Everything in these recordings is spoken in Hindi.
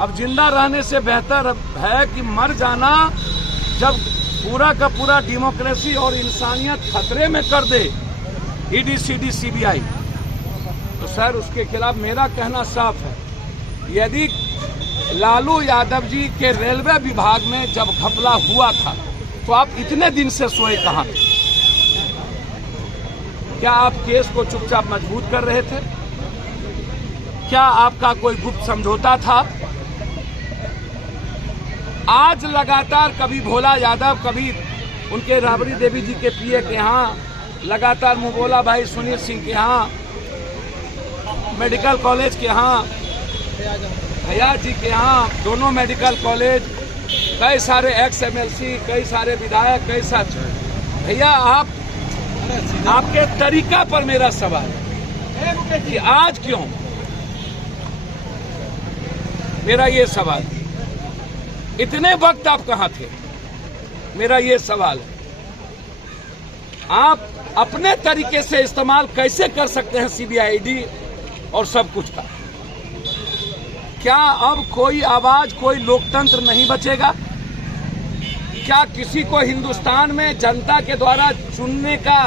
अब जिंदा रहने से बेहतर है कि मर जाना। जब पूरा का पूरा डेमोक्रेसी और इंसानियत खतरे में कर दे ईडी, सीडी, सीबीआई, तो सर उसके खिलाफ मेरा कहना साफ है। यदि लालू यादव जी के रेलवे विभाग में जब घपला हुआ था तो आप इतने दिन से सोए कहां थे? क्या आप केस को चुपचाप मजबूत कर रहे थे? क्या आपका कोई गुप्त समझौता था? आज लगातार कभी भोला यादव, कभी उनके राबड़ी देवी जी के पीए के यहाँ, लगातार मुबोला भाई सुनील सिंह के यहाँ, मेडिकल कॉलेज के यहाँ, भैया जी के यहाँ, दोनों मेडिकल कॉलेज, कई सारे एक्स एमएलसी, कई सारे विधायक, कई सारे भैया, आपके तरीका पर मेरा सवाल है कि आज क्यों, मेरा ये सवाल, इतने वक्त आप कहां थे? मेरा ये सवाल है। आप अपने तरीके से इस्तेमाल कैसे कर सकते हैं सीबीआई और सब कुछ का? क्या अब कोई आवाज, कोई लोकतंत्र नहीं बचेगा? क्या किसी को हिंदुस्तान में जनता के द्वारा चुनने का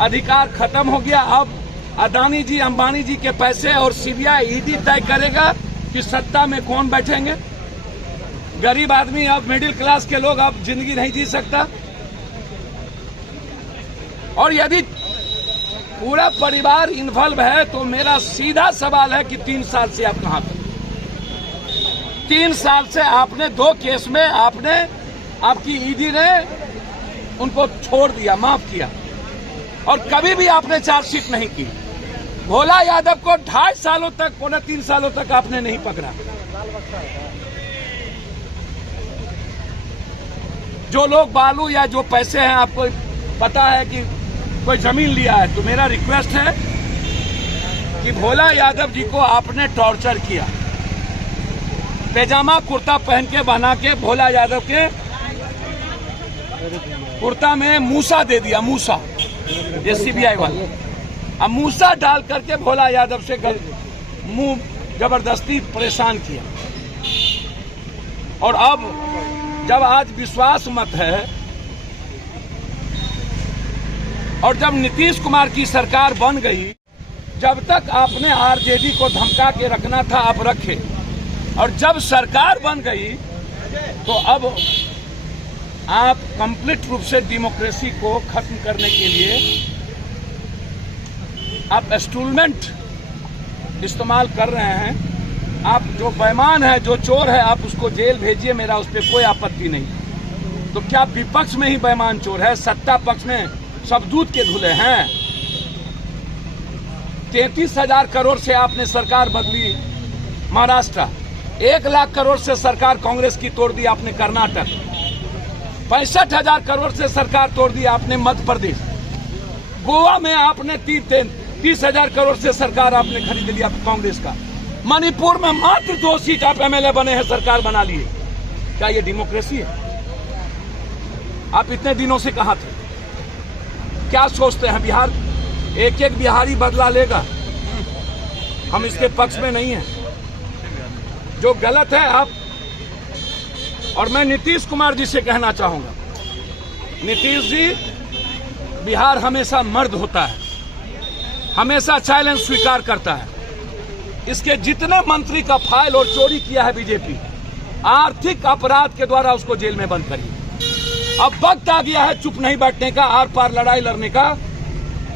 अधिकार खत्म हो गया? अब अदानी जी, अंबानी जी के पैसे और सीबीआई, ईडी तय करेगा कि सत्ता में कौन बैठेंगे? गरीब आदमी, अब मिडिल क्लास के लोग अब जिंदगी नहीं जी सकता। और यदि पूरा परिवार इन्वॉल्व है तो मेरा सीधा सवाल है कि 3 साल से आप कहां थे? 3 साल से आपने 2 केस में आपकी ईडी ने उनको छोड़ दिया, माफ किया, और कभी भी आपने चार्जशीट नहीं की। भोला यादव को 2.5 सालों तक, 3 सालों तक आपने नहीं पकड़ा। जो लोग बालू या जो पैसे हैं, आपको पता है कि कोई जमीन लिया है, तो मेरा रिक्वेस्ट है कि भोला यादव जी को आपने टॉर्चर किया, पैजामा कुर्ता पहन के बना के भोला यादव के कुर्ता में मूसा दे दिया, मूसा, ये सीबीआई वाले, अब मूसा डाल करके भोला यादव से मुंह जबरदस्ती परेशान किया। और अब जब आज विश्वास मत है और जब नीतीश कुमार की सरकार बन गई, जब तक आपने आरजेडी को धमका के रखना था आप रखे, और जब सरकार बन गई तो अब आप कंप्लीट रूप से डेमोक्रेसी को खत्म करने के लिए आप इंस्ट्रूमेंट इस्तेमाल कर रहे हैं। आप जो बेईमान है, जो चोर है, आप उसको जेल भेजिए, मेरा उस पर कोई आपत्ति नहीं। तो क्या विपक्ष में ही बेईमान चोर है? सत्ता पक्ष में सब दूध के धुले हैं। 33,000 करोड़ से आपने सरकार बदली महाराष्ट्र, 1 लाख करोड़ से सरकार कांग्रेस की तोड़ दी आपने कर्नाटक, 65,000 करोड़ से सरकार तोड़ दी आपने मध्य प्रदेश, गोवा में आपने 30,000 करोड़ से सरकार आपने खरीद लिया कांग्रेस का, मणिपुर में मात्र 2 सीट आप एमएलए बने हैं, सरकार बना लिए। क्या ये डेमोक्रेसी है? आप इतने दिनों से कहां थे? क्या सोचते हैं बिहार, एक बिहारी बदला लेगा? हम इसके पक्ष में नहीं हैं। जो गलत है आप, और मैं नीतीश कुमार जी से कहना चाहूंगा, नीतीश जी, बिहार हमेशा मर्द होता है, हमेशा चैलेंज स्वीकार करता है। इसके जितने मंत्री का फाइल और चोरी किया है बीजेपी, आर्थिक अपराध के द्वारा उसको जेल में बंद करिए। अब वक्त आ गया है चुप नहीं बैठने का, आर पार लड़ाई लड़ने का।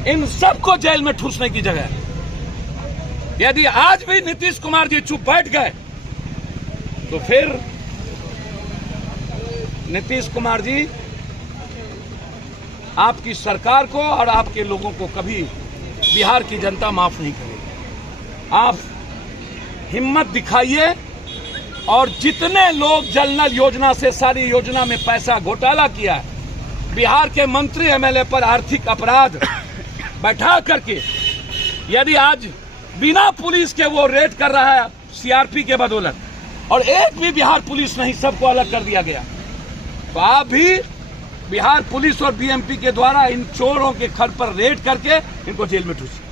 इन सबको जेल में ठूसने की जगह है। यदि आज भी नीतीश कुमार जी चुप बैठ गए तो फिर नीतीश कुमार जी आपकी सरकार को और आपके लोगों को कभी बिहार की जनता माफ नहीं करेगी। आप हिम्मत दिखाइए, और जितने लोग जल नल योजना से सारी योजना में पैसा घोटाला किया है, बिहार के मंत्री एमएलए पर आर्थिक अपराध बैठा करके, यदि आज बिना पुलिस के वो रेड कर रहा है सीआरपी के बदौलत, और एक भी बिहार पुलिस नहीं, सबको अलग कर दिया गया, तो आप भी बिहार पुलिस और बीएमपी के द्वारा इन चोरों के घर पर रेड करके इनको जेल में ठूसिए।